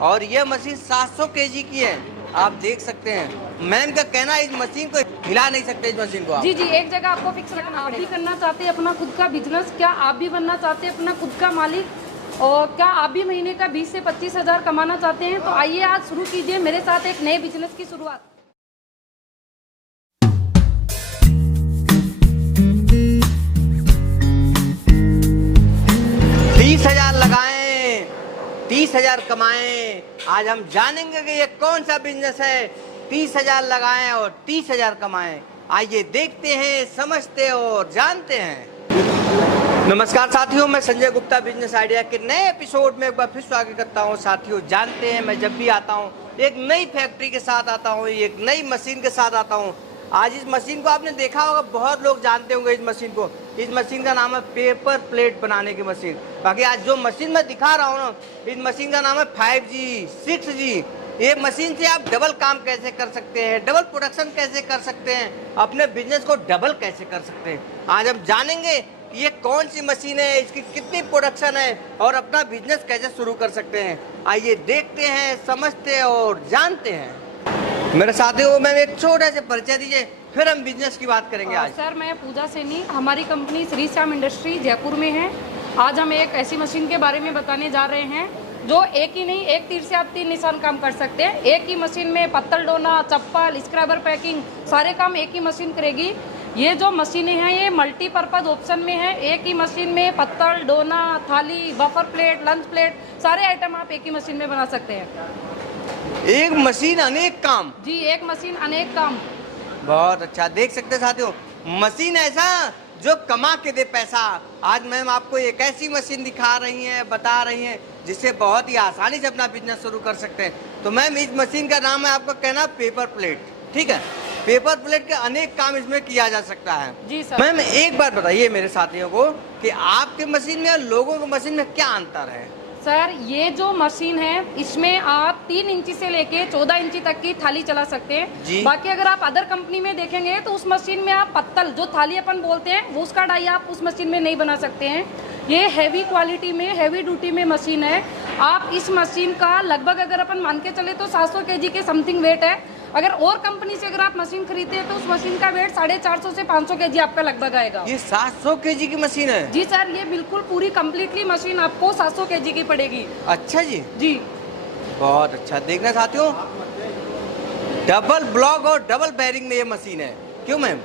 और ये machine 700 KG की है, आप देख सकते हैं। मैम का कहना है इस मशीन को हिला नहीं सकते, इस मशीन को आप। जी जी, एक जगह आपको फिक्स रखना। आप भी करना चाहते हैं अपना खुद का बिजनेस, क्या आप भी बनना चाहते हैं अपना खुद का मालिक, और क्या आप भी महीने का 20 से 25 हज़ार कमाना चाहते हैं, तो आइए आज शुरू कीजिए मेरे साथ एक नए बिजनेस की शुरुआत। 20,000 लगाएं, 30,000 कमाएं। आज हम जानेंगे कि ये कौन सा बिजनेस है। 30,000 लगाएं और 30,000 कमाएं। आइए देखते हैं, समझते हैं और जानते हैं। नमस्कार साथियों, मैं संजय गुप्ता बिजनेस आइडिया के नए एपिसोड में एक बार फिर स्वागत करता हूं। साथियों जानते हैं, मैं जब भी आता हूं एक नई फैक्ट्री के साथ आता हूं, एक नई मशीन के साथ आता हूं। आज इस मशीन को आपने देखा होगा, बहुत लोग जानते होंगे इस मशीन को। इस मशीन का नाम है पेपर प्लेट बनाने की मशीन। बाकी आज जो मशीन मैं दिखा रहा हूँ ना, इस मशीन का नाम है 5G 6G। ये मशीन से आप डबल काम कैसे कर सकते हैं, डबल प्रोडक्शन कैसे कर सकते हैं, अपने बिजनेस को डबल कैसे कर सकते हैं। आज हम जानेंगे ये कौन सी मशीन है, इसकी कितनी प्रोडक्शन है और अपना बिजनेस कैसे शुरू कर सकते हैं। आइए देखते हैं, समझते हैं और जानते हैं। मेरे साथियों, मैं एक छोटा सा परिचय दीजिए, फिर हम बिजनेस की बात करेंगे। आज सर, मैं पूजा सैनी, हमारी कंपनी श्री श्याम इंडस्ट्री जयपुर में है। आज हम एक ऐसी मशीन के बारे में बताने जा रहे हैं जो एक ही नहीं, एक तीर से आप 3 निशान काम कर सकते हैं। एक ही मशीन में पत्तल डोना, चप्पल, स्क्रैबर पैकिंग, सारे काम एक ही मशीन करेगी। ये जो मशीनें हैं ये मल्टीपर्पज़ ऑप्शन में है। एक ही मशीन में पत्तल डोना, थाली, बफर प्लेट, लंच प्लेट, सारे आइटम आप एक ही मशीन में बना सकते हैं। एक मशीन अनेक काम। जी, एक मशीन अनेक काम। बहुत अच्छा, देख सकते हैं साथियों, मशीन ऐसा जो कमा के दे पैसा। आज मैम आपको एक ऐसी मशीन दिखा रही हैं, बता रही हैं, जिससे बहुत ही आसानी से अपना बिजनेस शुरू कर सकते हैं। तो मैम इस मशीन का नाम है, आपका कहना पेपर प्लेट, ठीक है। पेपर प्लेट के अनेक काम इसमें किया जा सकता है। जी सर। मैम एक बात बताइए मेरे साथियों को कि आपके मशीन में और लोगों की मशीन में क्या अंतर है। सर, ये जो मशीन है इसमें आप 3 इंची से लेके 14 इंची तक की थाली चला सकते हैं। बाकी अगर आप अदर कंपनी में देखेंगे तो उस मशीन में आप पत्तल, जो थाली अपन बोलते हैं, वो उसका डाई आप उस मशीन में नहीं बना सकते हैं। ये हैवी क्वालिटी में, हैवी ड्यूटी में मशीन है। आप इस मशीन का लगभग अगर अपन मान के चले तो 700 kg के समथिंग वेट है। अगर और कंपनी से अगर आप मशीन खरीदते हैं तो उस मशीन का वेट 450 से 500 kg आपका लगभग आएगा। ये 700 kg की मशीन है? जी सर, ये बिल्कुल पूरी कम्प्लीटली मशीन आपको 700 kg की पड़ेगी। अच्छा जी। जी, बहुत अच्छा। देखना साथियों, डबल ब्लॉक और डबल बेरिंग में ये मशीन है। क्यों ma'am?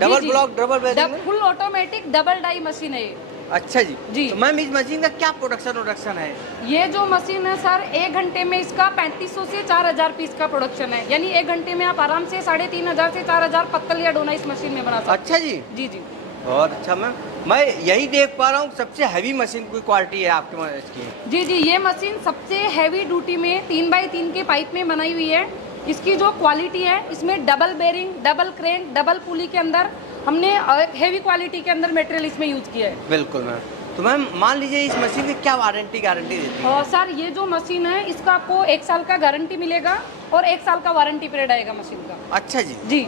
Double block double bearing, full automatic double die machine है ये। अच्छा जी। जी। तो मैम इस मशीन का क्या प्रोडक्शन है? ये जो मशीन है सर, 1 घंटे में इसका 3500 से 4000 पीस का प्रोडक्शन है। यानी 1 घंटे में आप आराम से 3500 से 4000 पत्तल या डोना इस मशीन में बना सकते हैं। अच्छा जी। जी जी। बहुत अच्छा मैम, मैं यही देख पा रहा हूँ सबसे हैवी मशीन की क्वालिटी है आपके इसकी। जी जी, ये मशीन सबसे हैवी ड्यूटी में 3x3 के पाइप में बनाई हुई है। इसकी जो क्वालिटी है, इसमें double bearing, double crane, double pulley के अंदर हमने हैवी क्वालिटी के अंदर मटेरियल इसमें यूज किया है। बिल्कुल मैम। तो मैम मान लीजिए इस मशीन की क्या वारंटी गारंटी देती है? सर, ये जो मशीन है इसका आपको 1 साल का गारंटी मिलेगा और 1 साल का वारंटी पीरियड आएगा मशीन का। अच्छा जी। जी,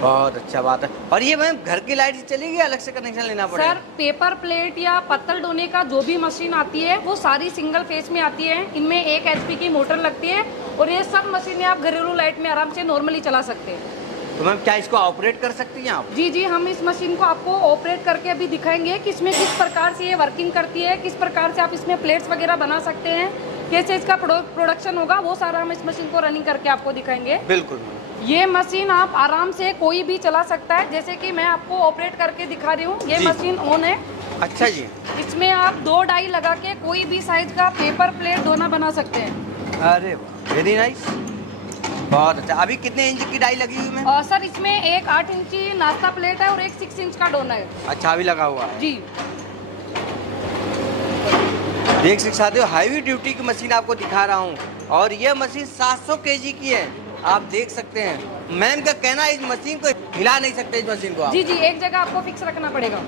बहुत अच्छा बात है। और ये मैम घर की लाइट से चलेगी, अलग से कनेक्शन लेना पड़ेगा? सर, पेपर प्लेट या पत्तल डोने का जो भी मशीन आती है वो सारी सिंगल फेस में आती है। इनमें 1 HP की मोटर लगती है और ये सब मशीनें आप घरेलू लाइट में आराम से नॉर्मली चला सकते हैं। तो मैम क्या इसको ऑपरेट कर सकती हैं आप? जी जी, हम इस मशीन को आपको ऑपरेट करके अभी दिखाएंगे कि इसमें किस प्रकार से ये वर्किंग करती है, किस प्रकार से आप इसमें प्लेट्स वगैरह बना सकते हैं, कैसे इसका प्रोडक्शन होगा, वो सारा हम इस मशीन को रनिंग करके आपको दिखाएंगे। बिल्कुल। ये मशीन आप आराम से कोई भी चला सकता है। जैसे कि मैं आपको ऑपरेट करके दिखा रही हूँ, ये मशीन ऑन है। अच्छा जी। इसमें आप 2 डाई लगा के कोई भी साइज का पेपर प्लेट डोना बना सकते हैं। अरे वेरी नाइस, बहुत अच्छा। अभी कितने इंच की डाई लगी हुई है? सर, इसमें एक 8 इंची नाश्ता प्लेट है और एक 6 इंच का डोना है। अच्छा, अभी लगा हुआ है। जी, देख सकते हो, हैवी ड्यूटी की मशीन आपको दिखा रहा हूँ और यह मशीन 700 kg की है, आप देख सकते हैं। मैम का कहना है इस मशीन को हिला नहीं सकते, इस मशीन को आप। जी जी, एक जगह आपको फिक्स रखना पड़ेगा।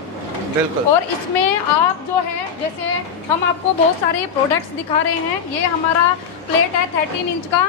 बिल्कुल। और इसमें आप जो है, जैसे हम आपको बहुत सारे प्रोडक्ट्स दिखा रहे हैं। ये हमारा प्लेट है 13 इंच का।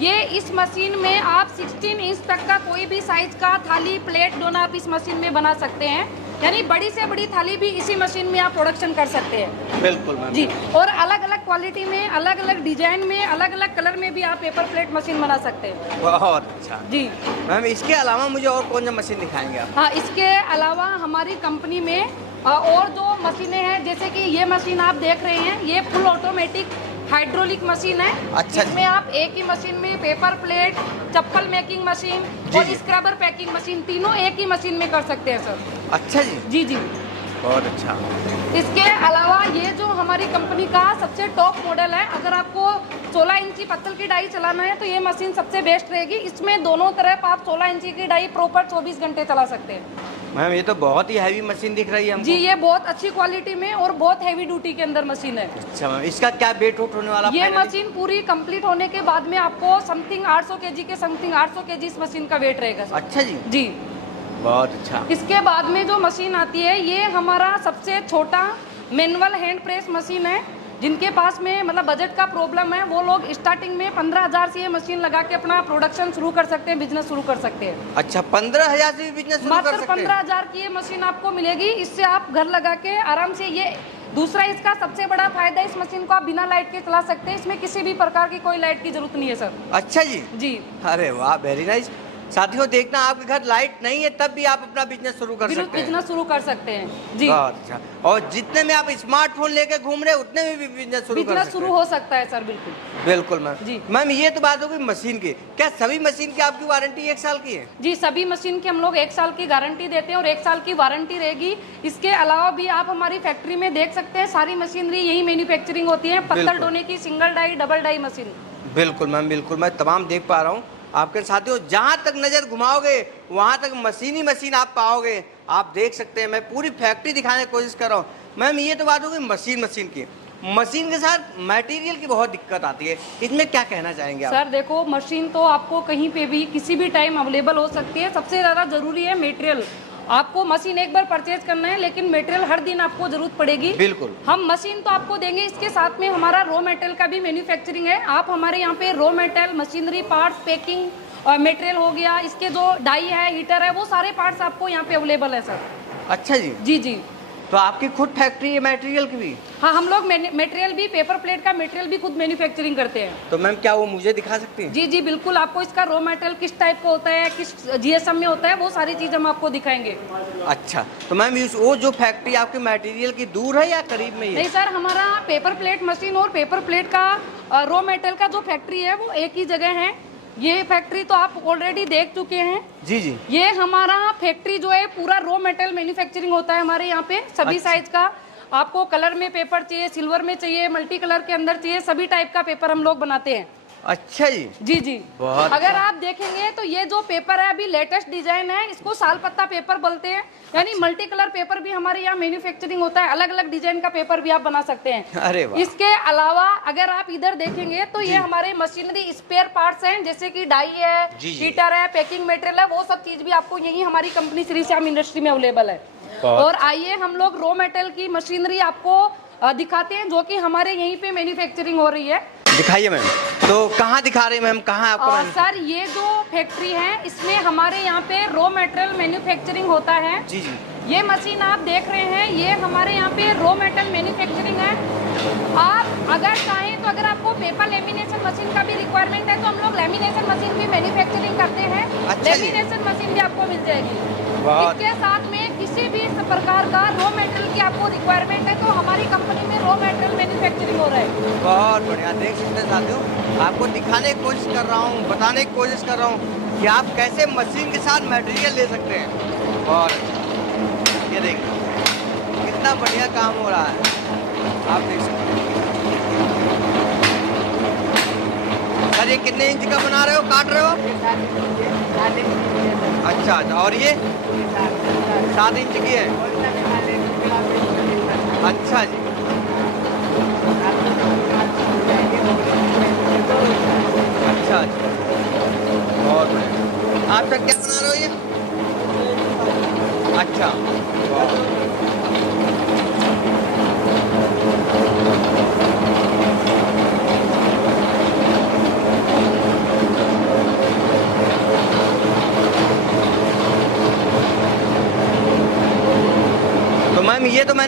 ये इस मशीन में आप 16 इंच तक का कोई भी साइज का थाली, प्लेट, डोना आप इस मशीन में बना सकते हैं। यानी बड़ी से बड़ी थाली भी इसी मशीन में आप प्रोडक्शन कर सकते हैं। बिल्कुल मैम जी, और अलग अलग क्वालिटी में, अलग अलग डिजाइन में, अलग अलग कलर में भी आप पेपर प्लेट मशीन बना सकते हैं। बहुत अच्छा जी मैम। इसके अलावा मुझे और कौन सा मशीन दिखाएंगे आप? हाँ, इसके अलावा हमारी कंपनी में और जो मशीनें हैं, जैसे कि ये मशीन आप देख रहे हैं, ये फुल ऑटोमेटिक हाइड्रोलिक मशीन है। अच्छा। इसमें आप एक ही मशीन में पेपर प्लेट, चप्पल मेकिंग मशीन और जी। स्क्रबर पैकिंग मशीन तीनों एक ही मशीन में कर सकते हैं सर। अच्छा जी। जी जी। बहुत अच्छा। इसके अलावा ये जो हमारी कंपनी का सबसे टॉप मॉडल है, अगर आपको 16 इंची पत्तल की डाई चलाना है तो ये मशीन सबसे बेस्ट रहेगी। इसमें दोनों तरफ आप 16 इंची की डाई प्रॉपर 24 घंटे चला सकते हैं। मैम ये तो बहुत ही हैवी मशीन दिख रही है हमको। जी, ये बहुत अच्छी क्वालिटी में और बहुत हैवी ड्यूटी के अंदर मशीन है। अच्छा मैम, इसका क्या वेट उठ होने वाला? ये finally? मशीन पूरी कंप्लीट होने के बाद में आपको समथिंग 800 केजी के समथिंग 800 केजी इस मशीन का वेट रहेगा सर। अच्छा जी। जी, बहुत अच्छा। इसके बाद में जो मशीन आती है, ये हमारा सबसे छोटा मैनुअल हैंड प्रेस मशीन है। जिनके पास में मतलब बजट का प्रॉब्लम है, वो लोग स्टार्टिंग में 15,000 से ये मशीन लगा के अपना प्रोडक्शन शुरू कर सकते हैं, बिजनेस शुरू कर सकते हैं। अच्छा, 15,000 से भी बिजनेस शुरू कर मात्र सकते हैं? 15,000 की ये मशीन आपको मिलेगी। इससे आप घर लगा के आराम से ये दूसरा इसका सबसे बड़ा फायदा, इस मशीन को आप बिना लाइट के चला सकते हैं। इसमें किसी भी प्रकार की कोई लाइट की जरूरत नहीं है सर। अच्छा जी। जी, अरे वाह, वेरी नाइस। साथियों, देखना आपके घर लाइट नहीं है तब भी आप अपना बिजनेस शुरू कर सकते हैं। बिजनेस शुरू कर सकते हैं। जी, बहुत अच्छा। और जितने में आप स्मार्टफोन लेके घूम रहे हैं उतने में भी बिजनेस शुरू कर सकते शुरू हैं। हो सकता है सर, बिल्कुल। बिल्कुल मैम। जी मैम, ये तो बात होगी मशीन की। क्या सभी मशीन की आपकी वारंटी 1 साल की है? जी, सभी मशीन की हम लोग 1 साल की गारंटी देते हैं और 1 साल की वारंटी रहेगी। इसके अलावा भी आप हमारी फैक्ट्री में देख सकते हैं, सारी मशीनरी यही मैन्युफैक्चरिंग होती है। पत्थर ढोने की single die, double die machine. बिल्कुल मैम, बिल्कुल। मैं तमाम देख पा रहा हूँ। आपके साथियों, जहाँ तक नज़र घुमाओगे वहाँ तक मशीन ही मशीन आप पाओगे। आप देख सकते हैं, मैं पूरी फैक्ट्री दिखाने की कोशिश कर रहा हूँ। मैम, ये तो बात होगी मशीन की। मशीन के साथ मटेरियल की बहुत दिक्कत आती है, इसमें क्या कहना चाहेंगे आप? सर देखो, मशीन तो आपको कहीं पे भी किसी भी टाइम अवेलेबल हो सकती है। सबसे ज़्यादा ज़रूरी है मटेरियल। आपको मशीन एक बार परचेज करना है, लेकिन मटेरियल हर दिन आपको जरूरत पड़ेगी। बिल्कुल। हम मशीन तो आपको देंगे, इसके साथ में हमारा रॉ मटेरियल का भी मैन्युफैक्चरिंग है। आप हमारे यहाँ पे raw material, machinery parts, packing material हो गया, इसके जो डाई है, हीटर है, वो सारे पार्ट्स आपको यहाँ पे अवेलेबल है सर। अच्छा जी। जी जी। तो आपकी खुद फैक्ट्री है मटेरियल की भी? हाँ, हम लोग मटेरियल भी, पेपर प्लेट का मटेरियल भी खुद मैन्युफैक्चरिंग करते हैं। तो मैम, क्या वो मुझे दिखा सकती हैं? जी जी, बिल्कुल। आपको इसका रॉ मटेरियल किस टाइप का होता है, किस जीएसएम में होता है, वो सारी चीज़ हम आपको दिखाएंगे। अच्छा, तो मैम वो जो फैक्ट्री आपके मटेरियल की दूर है या करीब में ही है? नहीं सर, हमारा पेपर प्लेट मशीन और पेपर प्लेट का रॉ मटेरियल का जो फैक्ट्री है वो एक ही जगह है। ये फैक्ट्री तो आप ऑलरेडी देख चुके हैं। जी जी। ये हमारा फैक्ट्री जो है पूरा रॉ मटेरियल मैन्युफैक्चरिंग होता है हमारे यहाँ पे, सभी साइज का। आपको कलर में पेपर चाहिए, सिल्वर में चाहिए, मल्टी कलर के अंदर चाहिए, सभी टाइप का पेपर हम लोग बनाते हैं। अच्छा जी। जी जी। बहुत अगर अच्छा। आप देखेंगे तो ये जो पेपर है अभी लेटेस्ट डिजाइन है, इसको साल पत्ता पेपर बोलते हैं। यानी मल्टी कलर पेपर भी हमारे यहाँ मैन्युफैक्चरिंग होता है, अलग अलग डिजाइन का पेपर भी आप बना सकते हैं। अरे वाह। इसके अलावा अगर आप इधर देखेंगे तो ये हमारे मशीनरी स्पेयर पार्ट्स हैं, जैसे कि डाई है, हीटर है, पैकिंग मटेरियल है, वो सब चीज भी आपको यही हमारी कंपनी श्री श्याम इंडस्ट्री में अवेलेबल है। और आइए हम लोग रॉ मटेरियल की मशीनरी आपको दिखाते हैं, जो कि हमारे यहीं पे मैन्युफैक्चरिंग हो रही है। दिखाइए मैम। तो कहाँ दिखा रहे हैं मैम, कहाँ आपको? सर, ये जो फैक्ट्री है इसमें हमारे यहाँ पे रॉ मटेरियल मैन्युफैक्चरिंग होता है। जी जी। ये मशीन आप देख रहे हैं, ये हमारे यहाँ पे रॉ मटेरियल मैन्युफैक्चरिंग है। आप अगर चाहें तो अगर आपको पेपर लेमिनेशन मशीन का भी रिक्वायरमेंट है तो हम लोग लेमिनेशन मशीन भी मैन्युफैक्चरिंग करते हैं। अच्छा जी। लेमिनेशन मशीन भी आपको मिल जाएगी। बहुत। इसके साथ में किसी भी प्रकार का रॉ मटेरियल की आपको रिक्वायरमेंट है तो हमारी कंपनी में रॉ मटेरियल मैन्युफैक्चरिंग हो रहा है। बहुत बढ़िया। देख सकते हैं साथियों, आपको दिखाने की कोशिश कर रहा हूँ, बताने की कोशिश कर रहा हूँ कि आप कैसे मशीन के साथ मटेरियल ले सकते हैं। और ये देखिए कितना बढ़िया काम हो रहा है, आप देख सकते हैं। सर, ये कितने इंच का बना रहे हो, काट रहे हो? अच्छा अच्छा। और ये 7 इंच की है? अच्छा जी। अच्छा अच्छा, बहुत बढ़िया। आप सर क्या बना रहे हो ये? अच्छा।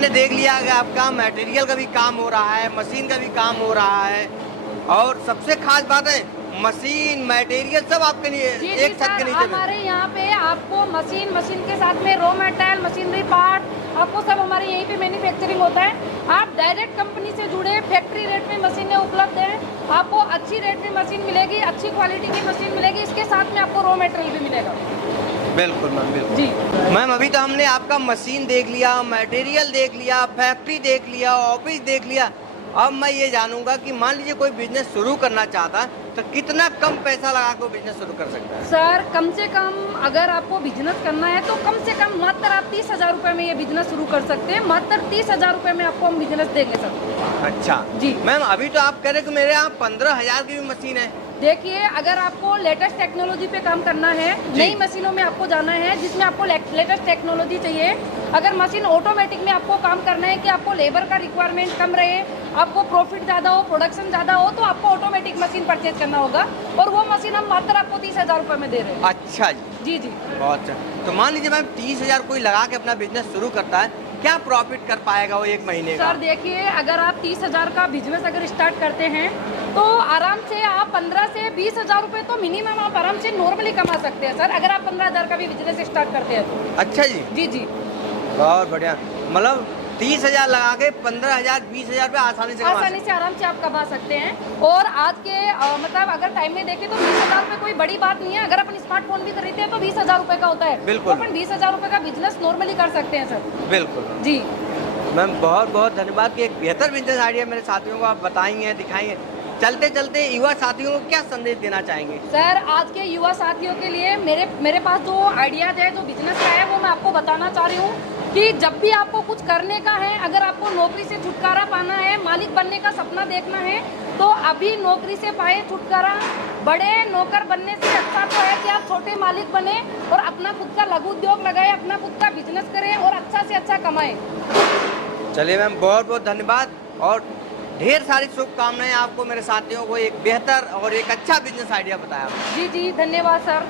मैंने देख लिया कि आपका मटेरियल का भी काम हो रहा है, मशीन का भी काम हो रहा है, और सबसे खास बात है मशीन मटेरियल सब आपके लिए एक छत के नीचे। हमारे यहाँ पे आपको मशीन के साथ में रॉ मटेरियल, मशीनरी पार्ट, आपको सब हमारे यहीं पे मैन्युफैक्चरिंग होता है। आप डायरेक्ट कंपनी से जुड़े, फैक्ट्री रेट में मशीनें उपलब्ध हैं, आपको अच्छी रेट में मशीन मिलेगी, अच्छी क्वालिटी की मशीन मिलेगी, इसके साथ में आपको रॉ मटेरियल भी मिलेगा। बिल्कुल मैम, बिल्कुल जी मैम। अभी तो हमने आपका मशीन देख लिया, मटेरियल देख लिया, फैक्ट्री देख लिया, ऑफिस देख लिया। अब मैं ये जानूंगा कि मान लीजिए कोई बिजनेस शुरू करना चाहता तो कितना कम पैसा लगा के बिजनेस शुरू कर सकता है? सर कम से कम अगर आपको बिजनेस करना है तो कम से कम मात्र आप 30,000 रुपए में ये बिजनेस शुरू कर सकते हैं। मात्र 30,000 रुपए में आपको हम बिजनेस देंगे सर। अच्छा जी मैम, अभी तो आप कह रहे कि मेरे यहाँ 15,000 की भी मशीन है। देखिए, अगर आपको लेटेस्ट टेक्नोलॉजी पे काम करना है, नई मशीनों में आपको जाना है जिसमें आपको लेटेस्ट टेक्नोलॉजी चाहिए, अगर मशीन ऑटोमेटिक में आपको काम करना है कि आपको लेबर का रिक्वायरमेंट कम रहे, आपको प्रॉफिट ज़्यादा हो, प्रोडक्शन ज़्यादा हो, तो आपको ऑटोमेटिक मशीन परचेज करना होगा, और वो मशीन हम मात्र आपको 30,000 रुपये में दे रहे हैं। अच्छा जी जी बहुत अच्छा। तो मान लीजिए मैम 30,000 कोई लगा के अपना बिजनेस शुरू करता है, क्या प्रॉफिट कर पाएगा वो एक महीने का? सर देखिए, अगर आप 30,000 का बिजनेस अगर स्टार्ट करते हैं तो आराम से आप 15 से 20,000 रुपये तो मिनिमम आप आराम से नॉर्मली कमा सकते हैं सर, अगर आप 15,000 का भी बिजनेस स्टार्ट करते हैं तो। अच्छा जी जी जी बहुत बढ़िया। मतलब 30,000 लगा के 15,000 20,000 रुपये आसानी से आराम से आप कमा सकते हैं। और आज के मतलब अगर टाइम में देखें तो 20,000 रुपये कोई बड़ी बात नहीं है। अगर अपन स्मार्टफोन भी खरीदते हैं तो 20,000 रुपये का होता है। बिल्कुल। तो अपन 20,000 रुपये का बिजनेस नॉर्मली कर सकते हैं सर। बिल्कुल जी मैम, बहुत बहुत धन्यवाद कि एक बेहतर बिजनेस आइडिया मेरे साथियों को आप बताएंगे, दिखाएंगे। चलते चलते युवा साथियों को क्या संदेश देना चाहेंगे? सर आज के युवा साथियों के लिए मेरे पास जो आइडियाज है, जो बिजनेस का है, वो मैं आपको बताना चाह रही हूँ कि जब भी आपको कुछ करने का है, अगर आपको नौकरी से छुटकारा पाना है, मालिक बनने का सपना देखना है, तो अभी नौकरी से पाए छुटकारा। बड़े नौकर बनने से अच्छा तो है कि आप छोटे मालिक बने और अपना खुद का लघु उद्योग लगाए, अपना खुद का बिजनेस करें और अच्छा से अच्छा कमाएं। चलिए मैम, बहुत बहुत धन्यवाद और ढेर सारी शुभकामनाएं आपको, मेरे साथियों को एक बेहतर और एक अच्छा बिजनेस आइडिया बताया। जी जी धन्यवाद सर।